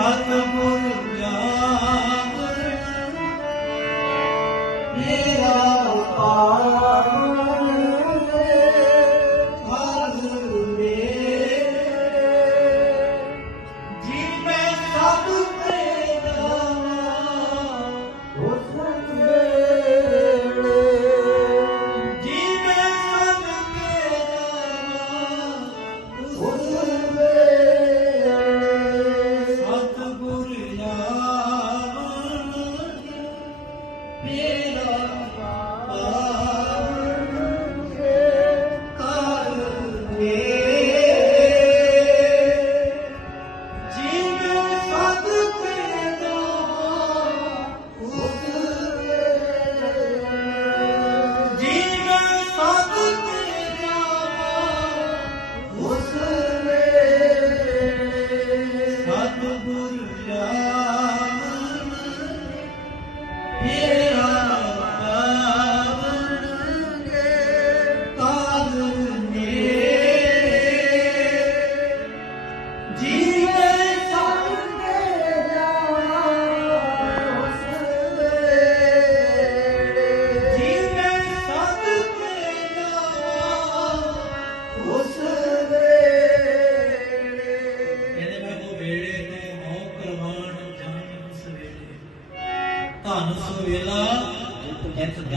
Satpur Yağmur قلب الله ಅನುಸೂಯಲ್ಲ